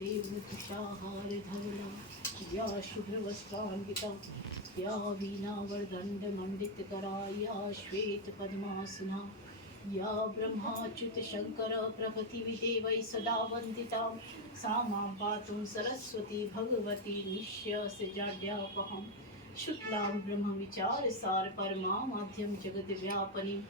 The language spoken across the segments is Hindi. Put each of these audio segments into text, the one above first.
देवदुषाहारधवला या शुभ्रवस्त्रान्विता या वीणावर्दण्डमण्डितकरा या श्वेतपद्मासना या ब्रह्माच्युतशङ्करप्रभृतिविदेवैः सदा वन्दिता सा मां पातु सरस्वती भगवती निःश्यसजाड्यापहं शुक्लां ब्रह्मविचारसारपरमामाध्यं जगद्व्यापनीं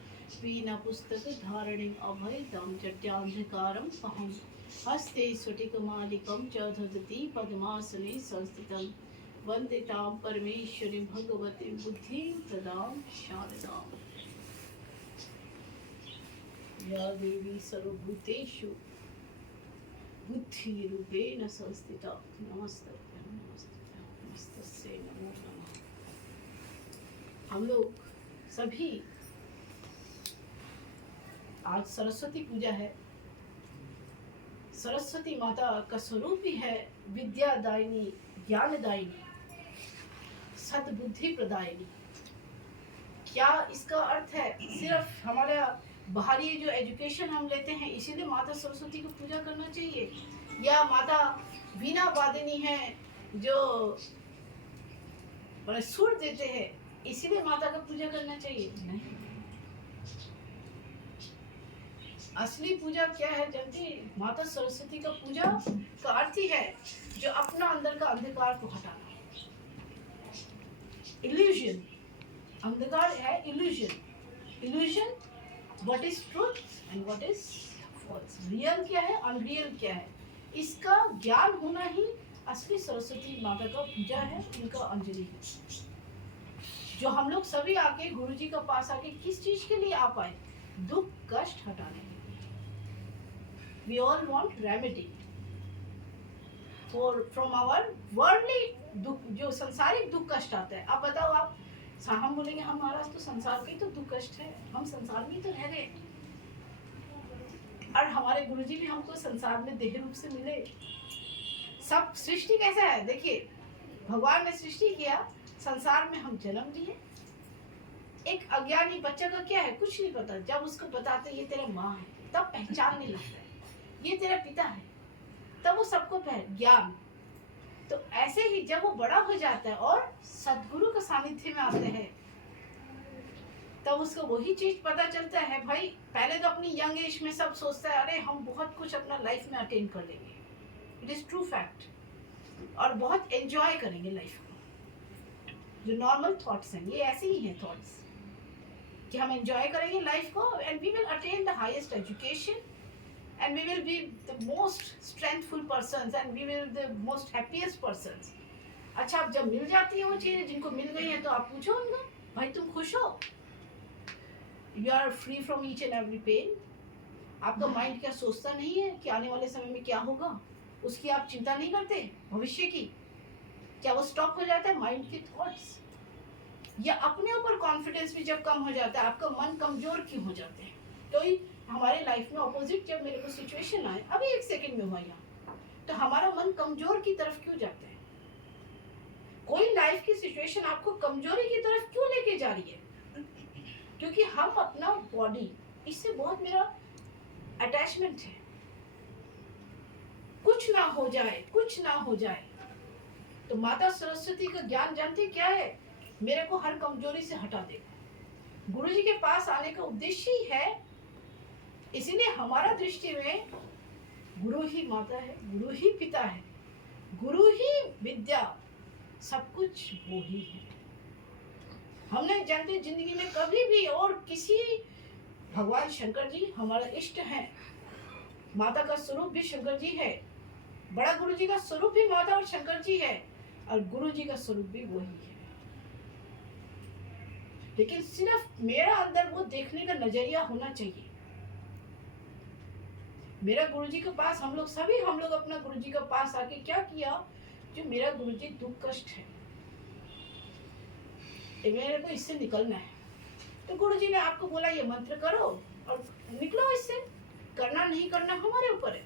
वीणापुस्तकधारिणीम् अभयदां जड्यान्धकारं अहम् हस्ते स्फटिकमालिकं च दधती पद्मासने संस्थितं वन्दितां परमेश्वरीं भगवतीं बुद्धिं प्रदां शारदाम् या देवी सर्वभूतेषु बुद्धिरूपेण संस्थिता नमस्तस्यै नमो नमः। हम लोग सभी आज सरस्वती पूजा है। सरस्वती माता का स्वरूप ही है विद्यादायिनी, ज्ञानदायिनी, सद्बुद्धि प्रदायिनी। क्या इसका अर्थ है सिर्फ हमारा बाहरी जो एजुकेशन हम लेते हैं इसीलिए माता सरस्वती की पूजा करना चाहिए, या माता वीणा वादिनी है जो सुर देते हैं इसीलिए माता का पूजा करना चाहिए? नहीं। असली पूजा क्या है जानती? माता सरस्वती का पूजा का अर्थ ही है जो अपना अंदर का अंधकार को हटाना। इल्यूजन, अंधकार है illusion. Illusion, what is truth and what is false, real क्या है, अनरियल क्या है, इसका ज्ञान होना ही असली सरस्वती माता का पूजा है, उनका अंजलि है। जो हम लोग सभी आके गुरु जी का पास आके किस चीज के लिए आ पाए? दुख कष्ट हटाने। We all want remedy from our worldly दुख, जो संसारिक दुख कष्ट आता है। अब बताओ आप, हम बोलेंगे हमारा तो संसार के तो दुख कष्ट है, हम संसार में तो रह रहे, और हमारे गुरुजी भी हमको संसार में देह रूप से मिले। सब सृष्टि कैसा है देखिए, भगवान ने सृष्टि किया, संसार में हम जन्म लिए। एक अज्ञानी बच्चा का क्या है, कुछ नहीं पता। जब उसको बताते ये तेरा माँ है तब पहचानने लगता है, ये तेरा पिता है तब वो सबको ज्ञान। तो ऐसे ही जब वो बड़ा हो जाता है और सद्गुरु के सानिध्य में आते हैं तब उसको वही चीज पता चलता है। भाई पहले तो अपनी यंग एज में सब सोचता है अरे हम बहुत कुछ अपना लाइफ में अटेन कर लेंगे, इट इज ट्रू फैक्ट, और बहुत एंजॉय करेंगे लाइफ को। जो नॉर्मल थॉट्स हैं ये ऐसे ही हैं थॉट्स कि हम एंजॉय करेंगे लाइफ को, and we will attain the highest education, and we will be the most strengthful persons and we will the most happiest persons. अच्छा, अब जब मिल जाती है वो चीजें जिनको मिल गई हैं तो आप पूछो उनको, भाई तुम खुश हो? You are free from each and every pain. आपका माइंड क्या सोचता नहीं है कि आने वाले समय में क्या होगा, उसकी आप चिंता नहीं करते भविष्य की? क्या वो स्टॉप हो जाता है माइंड के थॉट्स? या अपने ऊपर कॉन्फिडेंस भी जब कम हो जाता है, आपका मन कमजोर क्यों हो जाते हैं? तो हमारे लाइफ में ऑपोजिट जब मेरे को सिचुएशन आए, अभी एक सेकंड में हुआ यहाँ, तो हमारा मन कमजोर की तरफ क्यों जाता है? कोई लाइफ की सिचुएशन आपको कमजोरी की तरफ क्यों लेके जा रही है? क्योंकि हम अपना बॉडी, इससे बहुत मेरा अटैचमेंट है। कुछ ना हो जाए, कुछ ना हो जाए। तो माता सरस्वती का ज्ञान जानते क्या है? मेरे को हर कमजोरी से हटा देगा। गुरुजी के पास आने का उद्देश्य ही है, इसीलिए हमारा दृष्टि में गुरु ही माता है, गुरु ही पिता है, गुरु ही विद्या, सब कुछ वो ही है। हमने जानते जिंदगी में कभी भी और किसी, भगवान शंकर जी हमारा इष्ट है, माता का स्वरूप भी शंकर जी है, बड़ा गुरु जी का स्वरूप भी माता और शंकर जी है, और गुरु जी का स्वरूप भी वही है। लेकिन सिर्फ मेरा अंदर वो देखने का नजरिया होना चाहिए। मेरा गुरुजी के पास हम लोग अपना गुरुजी के पास आके क्या किया, जो मेरा गुरुजी दुख कष्ट है, मेरे को इससे निकलना है, तो गुरुजी ने आपको बोला ये मंत्र करो और निकलो इससे। करना नहीं करना हमारे ऊपर है।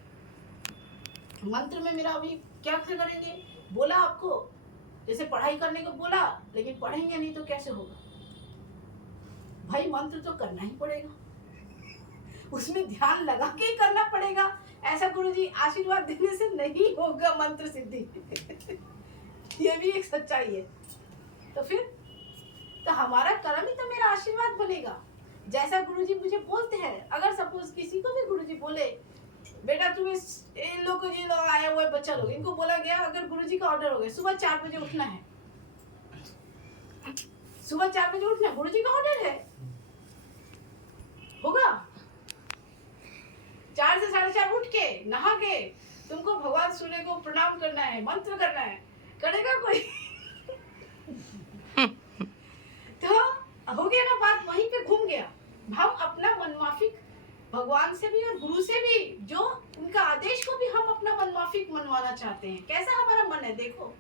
मंत्र में मेरा अभी क्या करेंगे, बोला आपको, जैसे पढ़ाई करने को बोला, लेकिन पढ़ेंगे नहीं तो कैसे होगा? भाई मंत्र तो करना ही पड़ेगा, उसमें ध्यान लगा के ही करना पड़ेगा। ऐसा गुरुजी आशीर्वाद देने से नहीं होगा मंत्र सिद्धि। ये भी एक सच्चाई है। तो फिर तो हमारा कर्म ही तो मेरा आशीर्वाद बनेगा। जैसा गुरुजी मुझे बोलते हैं, अगर सपोज किसी को भी गुरुजी बोले बेटा तुम्हें इन लोग को, ये लोग आए हुए बच्चा लोग, इनको बोला गया अगर गुरुजी का ऑर्डर हो गया सुबह 4 बजे उठना है, सुबह 4 बजे उठना, गुरुजी का ऑर्डर है, होगा 4 से 4:30 उठ के नहा के तुमको भगवान सूर्य को प्रणाम करना है, मंत्र करना है, करेगा कोई? तो हो गया ना, बात वहीं पे घूम गया। हम अपना मनमाफिक भगवान से भी और गुरु से भी, जो उनका आदेश को भी हम अपना मनमाफिक मनवाना चाहते हैं। कैसा हमारा मन है, देखो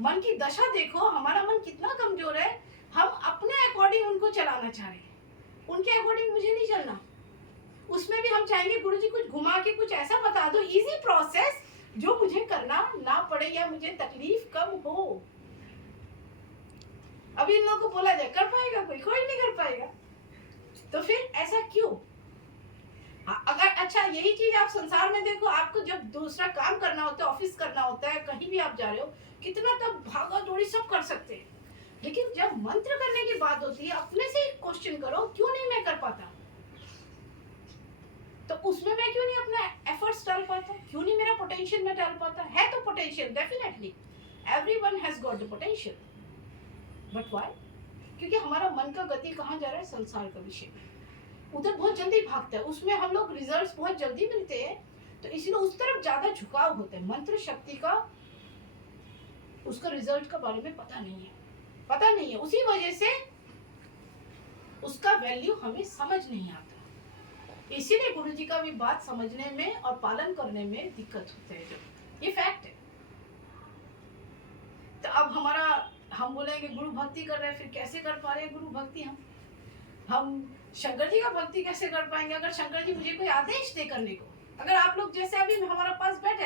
मन की दशा देखो, हमारा मन कितना कमजोर है। हम अपने अकॉर्डिंग उनको चलाना चाह रहे हैं, उनके अकॉर्डिंग मुझे नहीं चलना। उसमें भी हम चाहेंगे गुरुजी कुछ घुमा के कुछ ऐसा बता दो, इजी प्रोसेस, जो मुझे करना ना पड़े या मुझे तकलीफ कम हो। अभी इन लोगों को बोला जाए, कर पाएगा कोई? कोई नहीं कर पाएगा। तो फिर ऐसा क्यों? अगर अच्छा यही चीज आप संसार में देखो, आपको जब दूसरा काम करना होता है, ऑफिस करना होता है, कहीं भी आप जा रहे हो, कितना तब भागा दौड़ी सब कर सकते हैं, लेकिन जब मंत्र करने की बात होती है, अपने से ही क्वेश्चन करो, क्यों नहीं मैं कर पाता? तो उसमें मैं क्यों नहीं अपना एफर्ट्स डाल पाता? क्यों नहीं मेरा पोटेंशियल में डाल पाता? है तो potential, definitely everyone has got the potential, but why? क्योंकि हमारा मन का गति कहाँ जा रहा है? संसार का विषय में, उधर बहुत जल्दी भागता है, उसमें हम लोग रिजल्ट्स बहुत जल्दी मिलते हैं, तो इसलिए उस तरफ ज्यादा झुकाव होता है। मंत्र शक्ति का, उसका रिजल्ट के बारे में पता नहीं है, उसी वजह से उसका वैल्यू हमें समझ नहीं आता। इसीलिए गुरुजी का भी बात समझने में और पालन करने में दिक्कत होता है, जो ये फैक्ट है। तो अब हम बोलेंगे गुरु भक्ति कर रहे हैं, फिर कैसे कर पा रहे हैं गुरु भक्ति? हम शंकर जी का भक्ति कैसे कर पाएंगे अगर शंकर जी मुझे कोई आदेश दे करने को? अगर आप लोग जैसे अभी हमारा पास बैठे,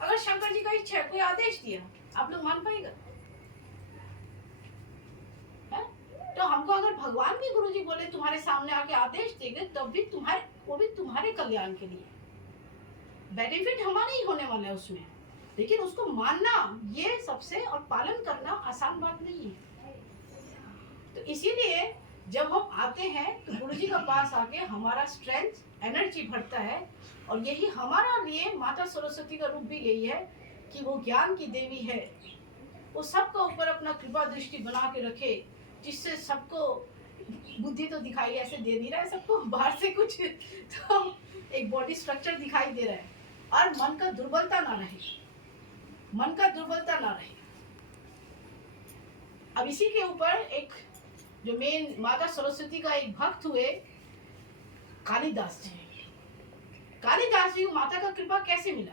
अगर शंकर जी का इच्छा है, कोई आदेश दिया, आप लोग मान पाएगा? तो हमको अगर भगवान भी गुरुजी बोले तुम्हारे सामने आके आदेश देंगे, तब भी वो भी तुम्हारे कल्याण के लिए, बेनिफिट हमारे ही होने वाला है उसमें, लेकिन उसको मानना ये सबसे और पालन करना आसान बात नहीं है। तो इसीलिए जब हम आते हैं तो गुरुजी के पास आके हमारा स्ट्रेंथ, एनर्जी बढ़ता है, और यही हमारा लिए माता सरस्वती का रूप भी यही है कि वो ज्ञान की देवी है, वो सबका ऊपर अपना कृपा दृष्टि बना के रखे, जिससे सबको बुद्धि तो दिखाई ऐसे दे नहीं रहा है सबको, बाहर से कुछ तो एक बॉडी स्ट्रक्चर दिखाई दे रहा है, और मन का दुर्बलता ना रहे, मन का दुर्बलता ना रहे। अब इसी के ऊपर एक जो मेन माता सरस्वती का एक भक्त हुए कालिदास जी। कालिदास जी को माता का कृपा कैसे मिला?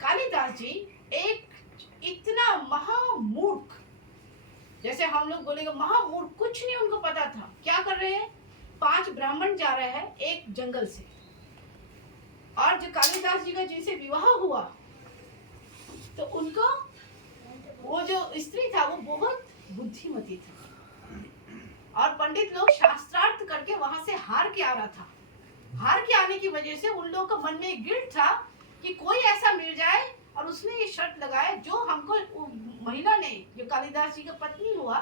कालिदास जी एक इतना महामूर्ख, जैसे हम लोग बोलेंगे महामूर्ख, कुछ नहीं उनको पता था। क्या कर रहे हैं? 5 ब्राह्मण जा रहे हैं एक जंगल से, और जो कालिदास जी का जिनसे विवाह हुआ, तो उनको वो जो स्त्री था वो बहुत बुद्धिमती थी, और पंडित लोग शास्त्रार्थ करके वहां से हार के आ रहा था। हार के आने की वजह से उन लोगों का मन में एक गिल्ट था कि कोई ऐसा मिल जाए, और उसने ये शर्त लगाया, जो हमको महिला ने, जो कालिदास जी का पत्नी हुआ,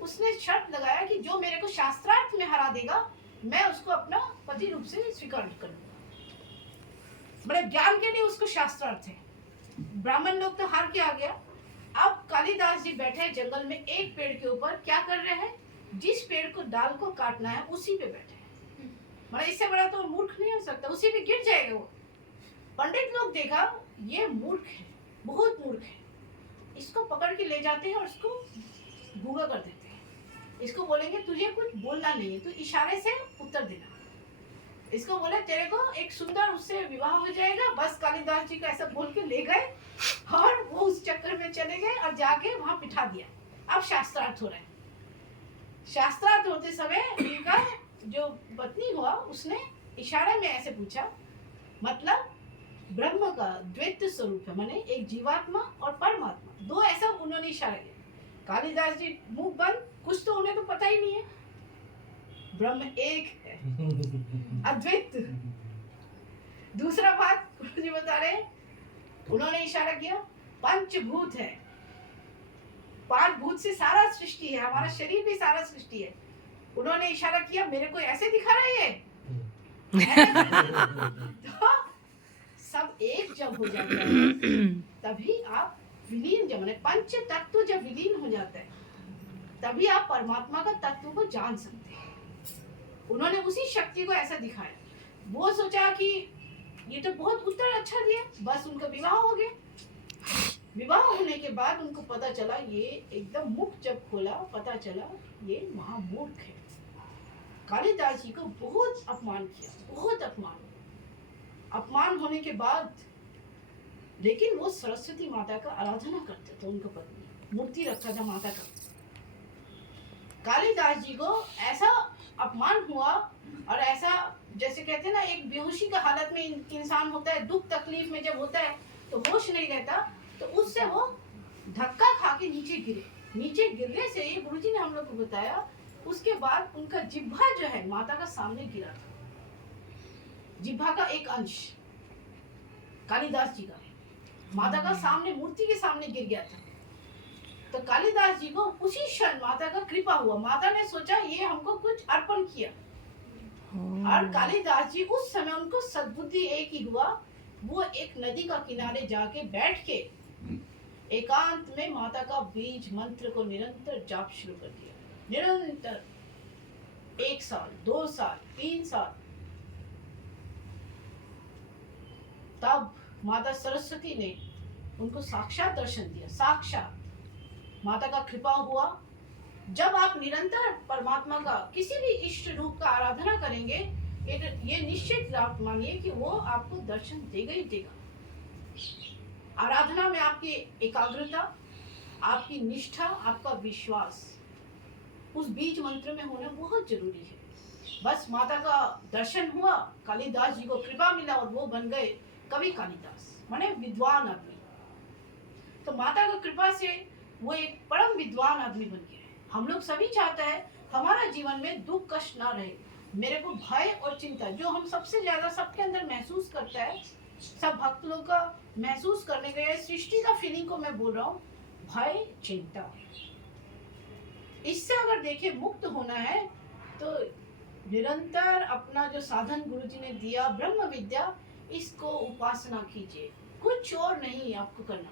उसने शर्त लगाया कि जो मेरे को शास्त्रार्थ में हरा देगा, मैं उसको अपना पति रूप से स्वीकार करूंगा। बड़े ज्ञान के लिए उसको शास्त्रार्थ है। ब्राह्मण लोग तो हार के आ गया। अब कालिदास जी बैठे जंगल में एक पेड़ के ऊपर, क्या कर रहे हैं? जिस पेड़ को डाल को काटना है उसी पे बैठे हैं। मतलब इससे बड़ा तो मूर्ख नहीं हो सकता, उसी पे गिर जाएगा वो। पंडित लोग देखा ये मूर्ख है, बहुत मूर्ख है, इसको पकड़ के ले जाते हैं और इसको गूंगा कर देते हैं। इसको बोलेंगे तुझे कुछ बोलना नहीं है, तू इशारे से उत्तर देना। इसको बोले तेरे को एक सुंदर उससे विवाह हो जाएगा। बस कालिदास जी को ऐसा बोल के ले गए, और वो उस चक्कर में चले गए और जाके वहां बिठा दिया। अब शास्त्रार्थ हो रहा है। शास्त्रार्थ होते समय उनका जो पत्नी हुआ, उसने इशारे में ऐसे पूछा, मतलब ब्रह्म का द्वैत स्वरूप है, माने एक जीवात्मा और परमात्मा, दो, ऐसा उन्होंने इशारे किया। कालिदास जी मुंह बंद, कुछ तो उन्हें तो पता ही नहीं है। ब्रह्म एक है, अद्वैत। दूसरा बात गुरुजी बता रहे, उन्होंने इशारा किया पंचभूत है, 5 भूत से सारा सृष्टि है, हमारा शरीर भी सारा सृष्टि है। उन्होंने इशारा किया मेरे को ऐसे दिखा रहा है तो सब एक जब हो जाता है तभी आप विलीन, जब मैंने पंच तत्व जब विलीन हो जाता है तभी आप परमात्मा का तत्व को जान सकते हैं। उन्होंने उसी शक्ति को ऐसा दिखाया। वो सोचा कि ये तो बहुत उत्तर अच्छा दिया, बस उनका विवाह हो गया। विवाह होने के बाद उनको पता चला, ये एकदम मुख जब खोला पता चला ये महामूर्ख है। कालिदास जी को बहुत अपमान किया, बहुत अपमान होने के बाद, लेकिन वो सरस्वती माता का आराधना करते थे, उनका पत्नी मूर्ति रखा था माता का। कालिदास जी को ऐसा अपमान हुआ और ऐसा, जैसे कहते हैं ना एक बेहोशी का हालत में इंसान होता है, दुख तकलीफ में जब होता है तो होश नहीं रहता, तो उससे वो धक्का खा के नीचे गिरे। नीचे गिरने से ये गुरुजी ने हम लोग को बताया, उसके बाद उनका जिह्वा जो है माता का सामने गिरा था। जिह्वा का एक अंश कालिदास जी का माता का सामने मूर्ति के सामने गिर गया था। तो कालिदास जी को उसी क्षण माता का कृपा हुआ। माता ने सोचा ये हमको कुछ अर्पण किया, और कालिदास जी उस समय उनको सद्बुद्धि एक ही हुआ, वो एक नदी का किनारे जाके बैठ के एकांत में माता का बीज मंत्र को निरंतर जाप शुरू कर दिया। निरंतर 1 साल 2 साल 3 साल। तब माता सरस्वती ने उनको साक्षात दर्शन दिया। साक्षात माता का कृपा हुआ। जब आप निरंतर परमात्मा का किसी भी इष्ट रूप का आराधना करेंगे, ये निश्चित आप मानिए कि वो आपको दर्शन देगा ही देगा। आराधना में आपकी एकाग्रता, आपकी निष्ठा, आपका विश्वास उस बीज मंत्र में होना बहुत जरूरी है। बस माता का दर्शन हुआ, कालिदास जी को कृपा मिला और वो बन गए कवि कालिदास, माने विद्वान आदमी। तो माता की कृपा से वो एक परम विद्वान आदमी बन गए। हम लोग सभी चाहते हैं हमारा जीवन में दुख कष्ट ना रहे। मेरे को भय और चिंता जो हम सबसे ज्यादा सबके अंदर महसूस करता है, सब भक्त लोग का महसूस करने के सृष्टि का फीलिंग को मैं बोल रहा हूँ, भय चिंता। इससे अगर देखिए मुक्त होना है तो निरंतर अपना जो साधन गुरुजी ने दिया ब्रह्म विद्या, इसको उपासना कीजिए, कुछ और नहीं आपको करना।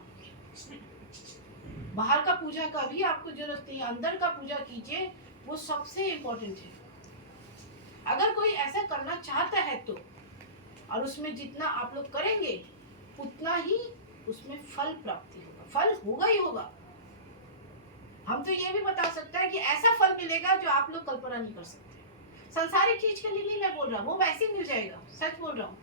बाहर का पूजा का भी आपको जरूरत नहीं, अंदर का पूजा कीजिए, वो सबसे इम्पोर्टेंट है। अगर कोई ऐसा करना चाहता है तो, और उसमें जितना आप लोग करेंगे उतना ही उसमें फल प्राप्ति होगा, फल होगा ही होगा। हम तो ये भी बता सकते हैं कि ऐसा फल मिलेगा जो आप लोग कल्पना नहीं कर सकते। संसारिक चीज के लिए नहीं मैं बोल रहा, वो वैसे ही मिल जाएगा, सच बोल रहा हूँ।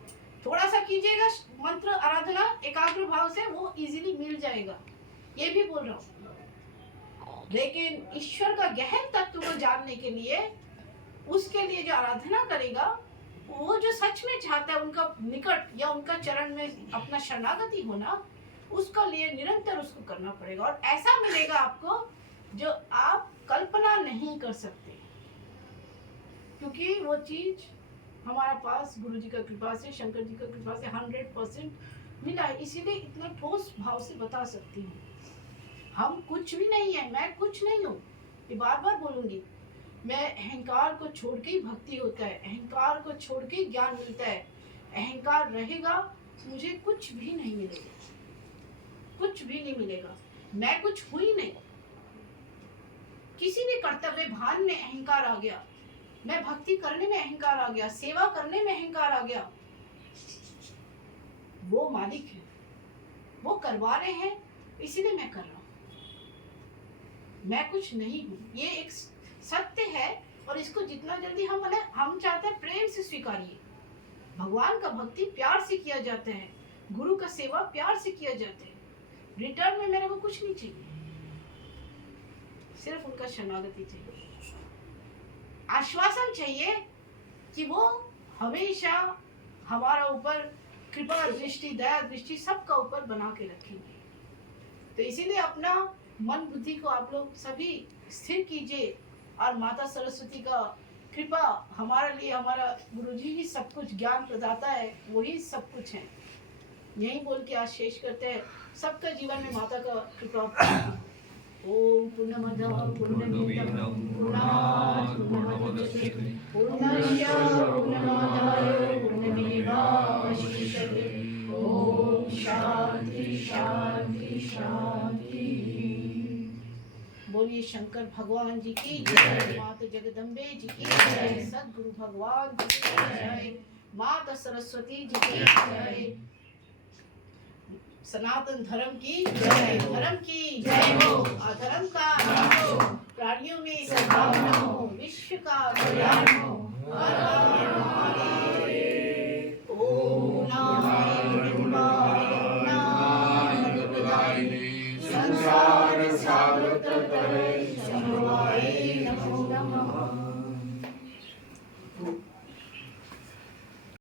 थोड़ा सा कीजिएगा मंत्र आराधना एकाग्र भाव से, वो इजीली मिल जाएगा, ये भी बोल रहा हूँ। लेकिन ईश्वर का गहन तत्व को जानने के लिए, उसके लिए जो आराधना करेगा, वो जो सच में चाहता है उनका निकट या उनका चरण में अपना शरणागति होना, उसका लिए निरंतर उसको करना पड़ेगा। और ऐसा मिलेगा आपको जो आप कल्पना नहीं कर सकते, क्योंकि वो चीज हमारा पास गुरु जी का कृपा से, शंकर जी का कृपा से 100% मिला है। इसीलिए इतना ठोस भाव से बता सकती हूँ। हम कुछ भी नहीं है, मैं कुछ नहीं हूँ, ये बार बार बोलूंगी। मैं अहंकार को छोड़ के ही भक्ति होता है, अहंकार को छोड़ के ज्ञान मिलता है। अहंकार रहेगा मुझे कुछ भी नहीं मिलेगा, कुछ भी नहीं मिलेगा। मैं कुछ हुई नहीं। किसी भी कर्तव्य भान में अहंकार आ गया, मैं भक्ति करने में अहंकार आ गया, सेवा करने में अहंकार आ गया, वो मालिक है, वो करवा रहे हैं, इसीलिए मैं कर रहा हूँ। मैं कुछ नहीं हूँ, ये एक सत्य है। और इसको जितना जल्दी हम चाहते हैं प्रेम से स्वीकारिए। भगवान का भक्ति प्यार से किया जाता है, गुरु का सेवा प्यार से किया जाता है। रिटर्न में मेरे को कुछ नहीं चाहिए, सिर्फ उनका शरणागति चाहिए, आश्वासन चाहिए कि वो हमेशा हमारा ऊपर कृपा दृष्टि, दया दृष्टि सबका ऊपर बना के रखेंगे। तो इसीलिए अपना मन बुद्धि को आप लोग सभी स्थिर कीजिए और माता सरस्वती का कृपा हमारे लिए, हमारा गुरुजी ही सब कुछ ज्ञान प्रदाता है, वही सब कुछ है। यही बोल के आज शेष करते हैं। सबका जीवन में माता का कृपा। ओम पूर्णमद पूर्णमिदं पूर्णात् पूर्णमुदच्यते पूर्णस्य पूर्णमादाय पूर्णमेवावशिष्यते। ओम शांति शांति शांति। बोलिए शंकर भगवान जी की जय, माता जगदम्बे जी की जय, सद्गुरु भगवान जी की जय, माता सरस्वती जी की जय, सनातन धर्म की जय, धर्म की जय हो, अधर्म का नाश हो, प्राणियों में सद्भावना हो, विश्व का कल्याण हो। हर हर महादेव।